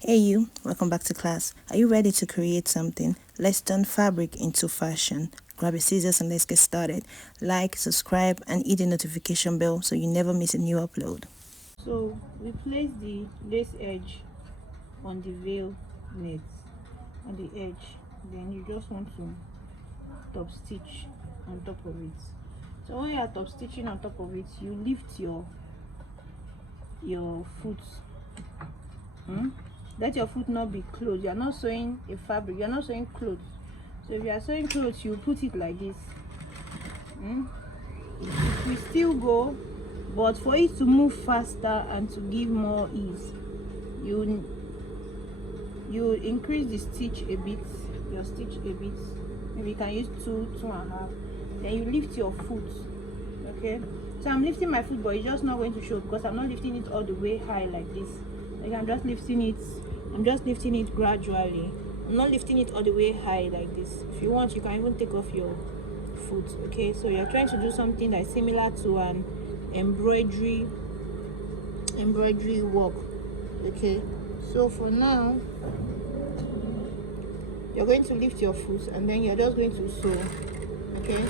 Hey you, welcome back to class. Are you ready to create something? Let's turn fabric into fashion. Grab your scissors and let's get started. Like, subscribe, and hit the notification bell so you never miss a new upload. So we place the lace edge on the veil net on the edge, then you just want to top stitch on top of it. So when you are top stitching on top of it, you lift your foot. Let your foot not be closed. You are not sewing a fabric, you are not sewing clothes. So if you are sewing clothes, you put it like this. It will still go, but for it to move faster and to give more ease, you increase the stitch a bit, your stitch a bit. Maybe you can use 2.5. Then you lift your foot. Okay, so I'm lifting my foot, but it's just not going to show because I'm not lifting it all the way high like this. Like I'm just lifting it gradually. I'm not lifting it all the way high like this. If you want, you can even take off your foot. Okay, so you're trying to do something that's similar to an embroidery work. Okay, so for now you're going to lift your foot and then you're just going to sew. Okay,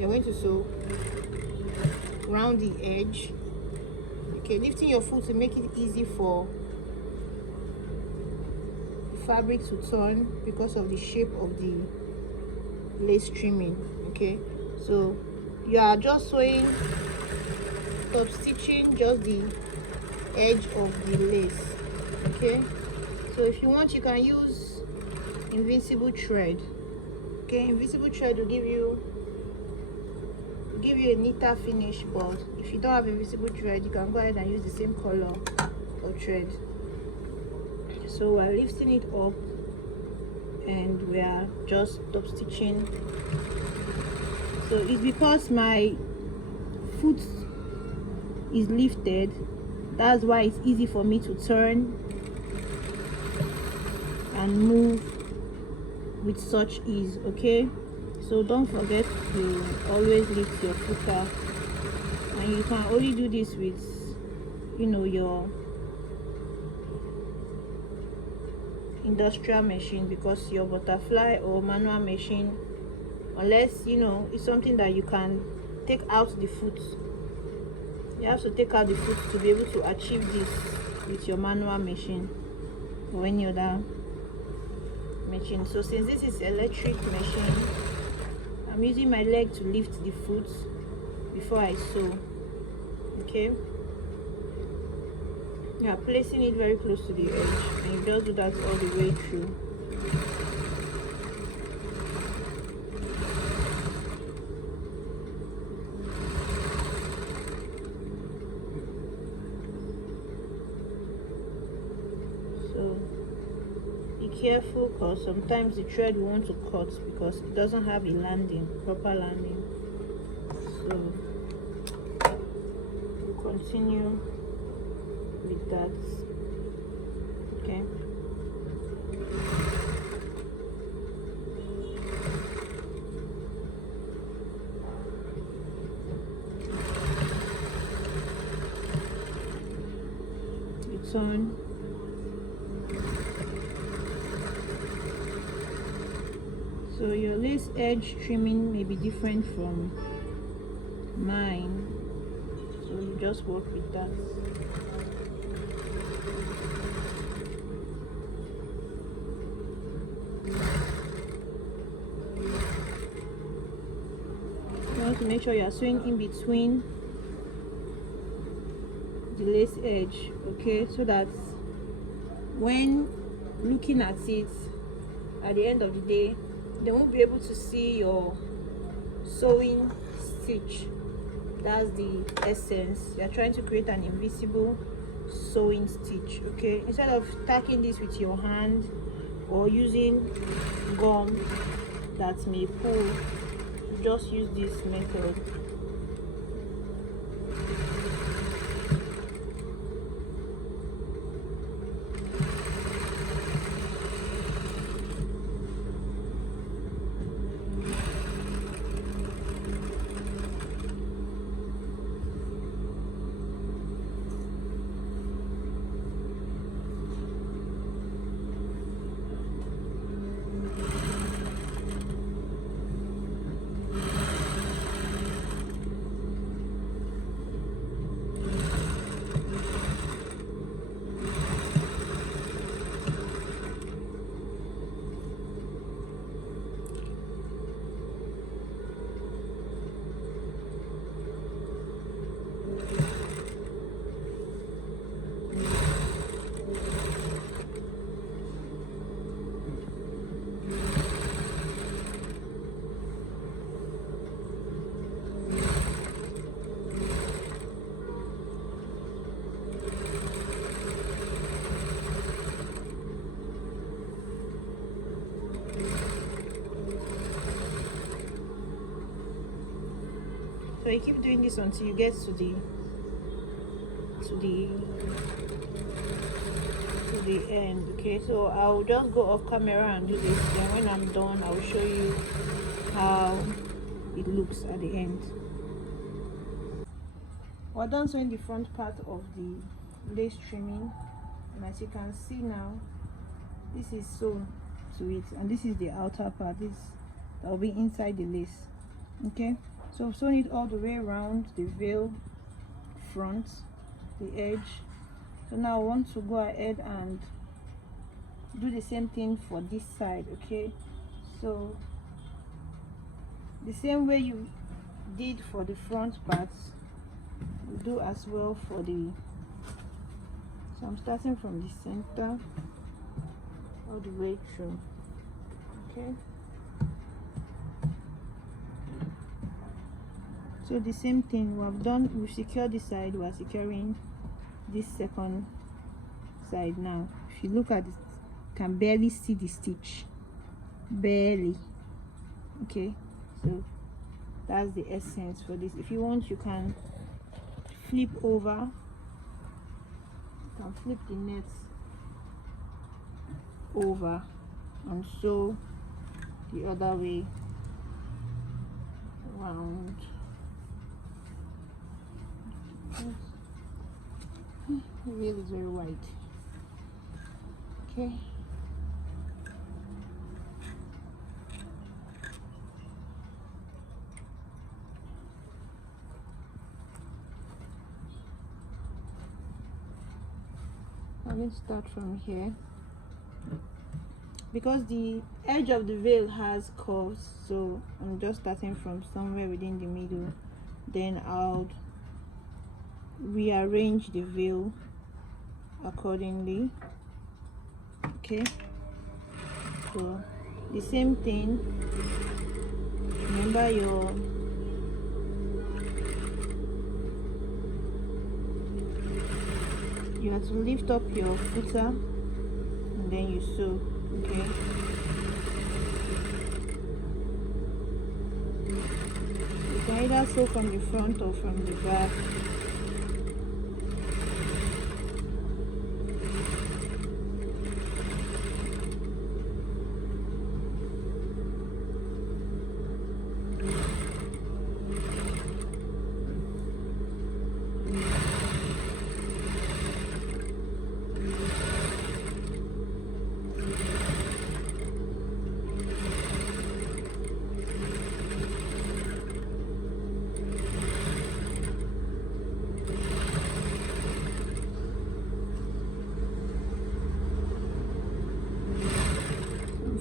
you're going to sew around the edge. Okay, lifting your foot to make it easy for fabric to turn because of the shape of the lace trimming. Okay, so you are just sewing, top stitching just the edge of the lace. Okay, so if you want, you can use invisible thread. Okay, invisible thread will give you a neater finish, but if you don't have invisible thread, you can go ahead and use the same color of thread. So we're lifting it up and we are just top stitching. So it's because my foot is lifted, that's why it's easy for me to turn and move with such ease. Okay, so don't forget to always lift your foot up, and you can only do this with your industrial machine, because your butterfly or manual machine, unless it's something that you can take out the foot, you have to take out the foot to be able to achieve this with your manual machine or any other machine. So since this is electric machine, I'm using my leg to lift the foot before I sew. Okay, you are placing it very close to the edge, and you just do that all the way through. So be careful, because sometimes the thread will want to cut because it doesn't have a proper landing. So we'll continue with that. Okay, you turn. So your lace edge trimming may be different from mine, so you just work with that. You want to make sure you are sewing in between the lace edge, okay, so that when looking at it at the end of the day, they won't be able to see your sewing stitch. That's the essence. You're trying to create an invisible sewing stitch. Okay, instead of tacking this with your hand or using gum that may pull, just use this method. So you keep doing this until you get to the end. Okay, so I'll just go off camera and do this, then when I'm done I'll show you how it looks at the end. We're done sewing the front part of the lace trimming, and as you can see now, this is sewn to it, and this is the outer part. This that will be inside the lace. Okay, so I've sewn it all the way around the veil front, the edge. So now I want to go ahead and do the same thing for this side. Okay, so the same way you did for the front parts, we do as well for the, so I'm starting from the center all the way through. Okay, so the same thing we have done. We've secured this side, we are securing this second side. Now if you look at it, you can barely see the stitch, barely. Okay, so that's the essence for this. If you want, you can flip over, you can flip the net over and sew the other way around. The veil is very wide. Okay, I'm going to start from here because the edge of the veil has curves, so I'm just starting from somewhere within the middle, then I'll rearrange the veil accordingly. Okay, so the same thing, remember you have to lift up your footer and then you sew. Okay, you can either sew from the front or from the back.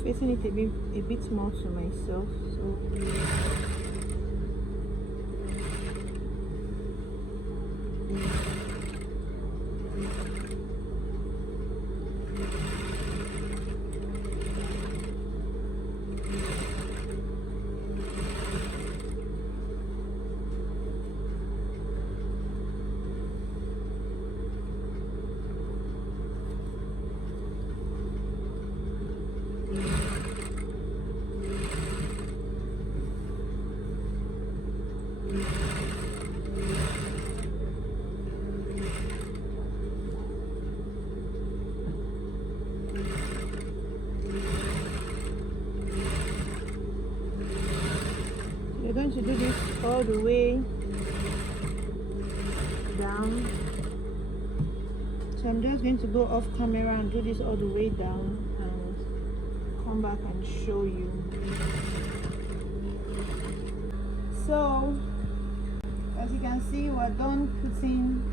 Facing it a bit more to myself, so we're going to do this all the way down. So I'm just going to go off camera and do this all the way down and come back and show you. So as you can see, we're done putting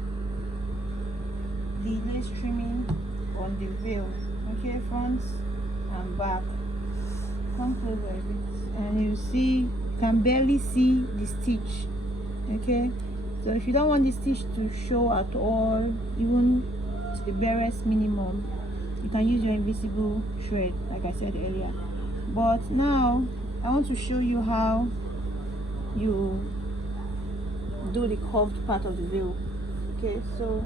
the lace trimming on the veil. Okay, front and back. Come closer a bit and you see, can barely see the stitch. Okay, so if you don't want the stitch to show at all, even to the barest minimum, you can use your invisible thread like I said earlier. But now I want to show you how you do the curved part of the veil. Okay, so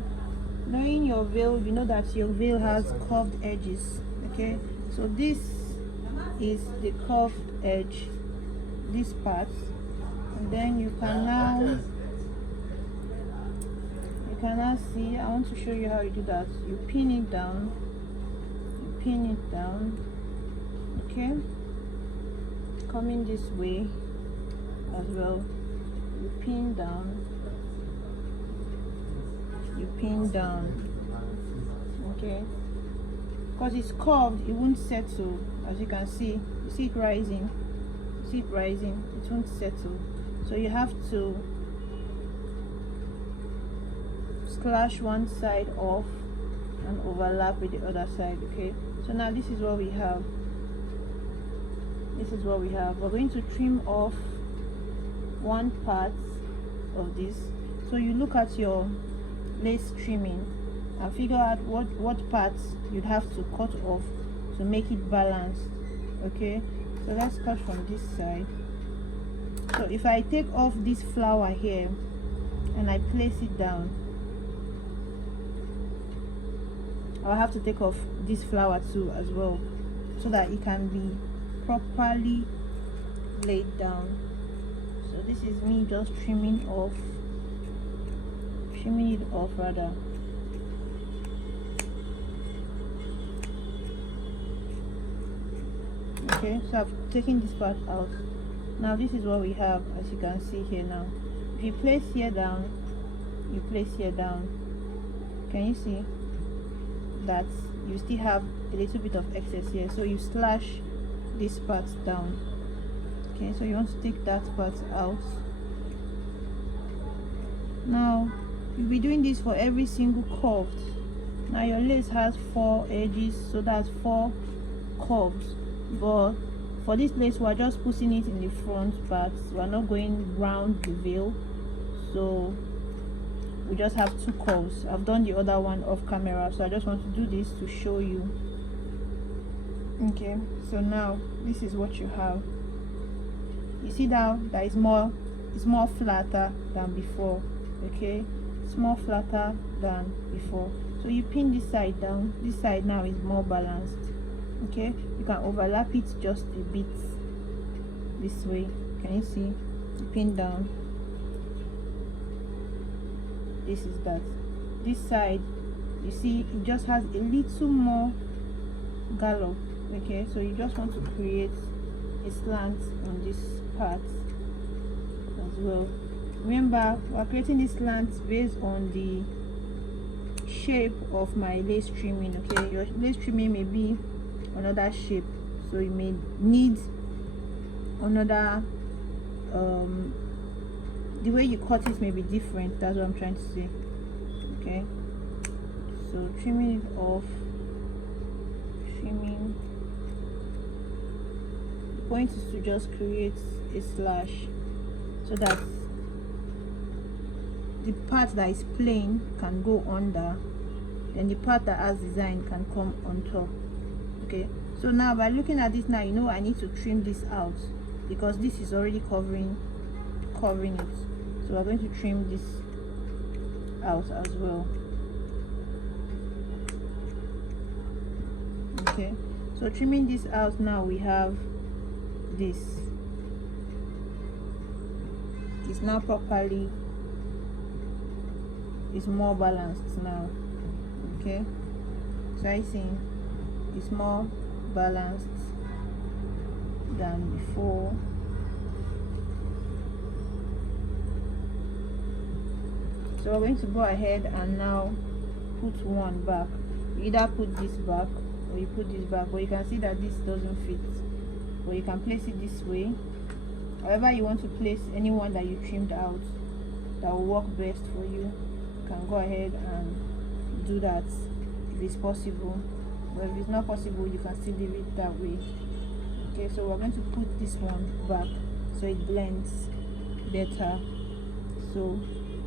knowing your veil, you know that your veil has curved edges. Okay, so this is the curved edge, this part. And then you can now see, I want to show you how you do that. You pin it down, okay, coming this way as well. You pin down, okay, because it's curved, it won't settle. As you can see, you see it rising, it won't settle. So you have to slash one side off and overlap with the other side. Okay, so now this is what we have. We're going to trim off one part of this. So you look at your lace trimming and figure out what parts you'd have to cut off to make it balanced. Okay, so let's cut from this side. So if I take off this flower here and I place it down, I'll have to take off this flower too as well, so that it can be properly laid down. So this is me just trimming it off rather. Okay, so I've taken this part out. Now this is what we have, as you can see here. Now if you place here down, can you see that you still have a little bit of excess here? So you slash this part down. Okay, so you want to take that part out. Now you'll be doing this for every single curve. Now your lace has 4 edges, so that's 4 curves, but for this lace we're just putting it in the front part. We're not going round the veil, so we just have 2 curves. I've done the other one off camera, so I just want to do this to show you. Okay, so now this is what you have. You see now that it's more flatter than before. Okay, it's more flatter than before. So you pin this side down. This side now is more balanced. Okay, you can overlap it just a bit this way. Can you see? You pin down. This is that. This side, you see, it just has a little more gallop. Okay, so you just want to create a slant on this part as well. Remember, we're creating this slant based on the shape of my lace trimming. Okay, your lace trimming may be another shape, so you may need another the way you cut it may be different. That's what I'm trying to say. Okay, so trimming it off, the point is to just create a slash so that the part that is plain can go under, then the part that has design can come on top. Okay, so now by looking at this now, you know I need to trim this out because this is already covering it. So we're going to trim this out as well. Okay, so trimming this out, now we have this. It's now properly, it's more balanced now. Okay, so I think it's more balanced than before. So we're going to go ahead and now put one back. You either put this back or you put this back, but you can see that this doesn't fit, but you can place it this way. However you want to place any one that you trimmed out that will work best for you, you can go ahead and do that if it's possible. But if it's not possible, you can still leave it that way. Okay, so we're going to put this one back so it blends better. So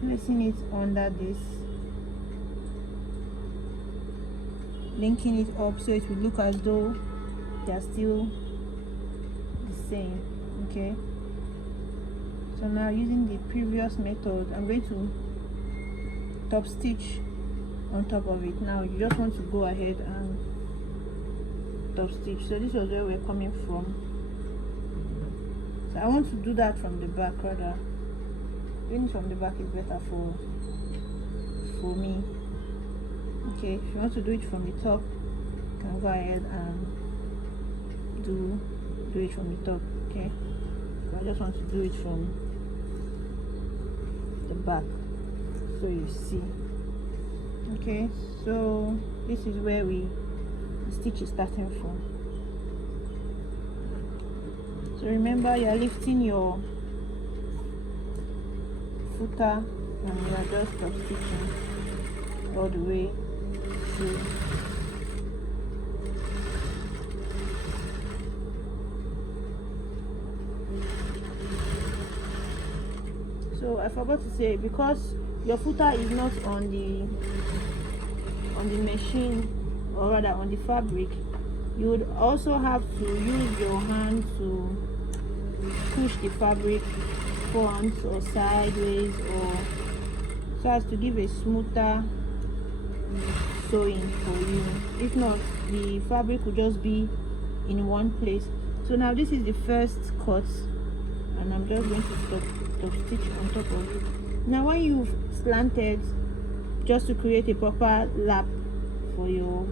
placing it under this, linking it up so it will look as though they're still the same. Okay, so now using the previous method, I'm going to top stitch on top of it. Now you just want to go ahead and top stitch. So this was where we're coming from, so I want to do that from the back rather. Doing it from the back is better for me. Okay, if you want to do it from the top, you can go ahead and do it from the top. Okay, so I just want to do it from the back so you see. Okay, so this is where the stitch is starting from. So remember, you are lifting your footer and you are just stop stitching all the way through. So I forgot to say, because your footer is not on the machine, or rather on the fabric, you would also have to use your hand to push the fabric front or sideways, or so as to give a smoother sewing for you. If not, the fabric will just be in one place. So now this is the first cut, and I'm just going to stop stitch on top of it. Now when you've slanted, just to create a proper lap for your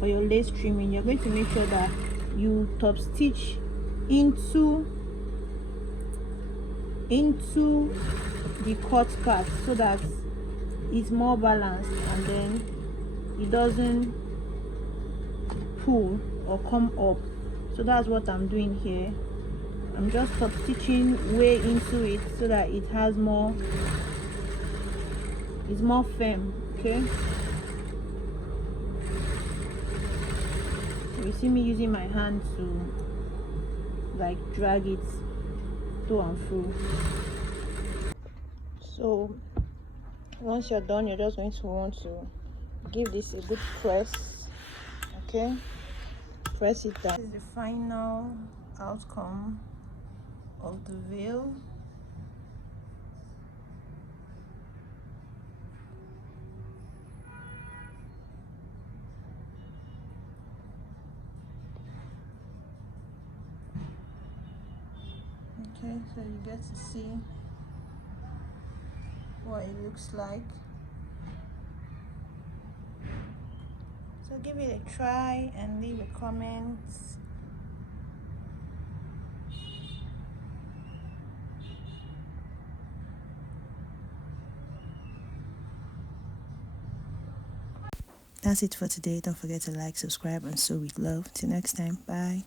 lace trimming, you're going to make sure that you top stitch into the cut part so that it's more balanced and then it doesn't pull or come up. So that's what I'm doing here. I'm just top stitching way into it so that it's more firm. Okay, so you see me using my hand to like drag it to and fro. So once you're done, you're just going to want to give this a good press. Okay, press it down. This is the final outcome of the veil. Okay, so you get to see what it looks like. So give it a try and leave a comment. That's it for today. Don't forget to like, subscribe, and sew with love. Till next time. Bye.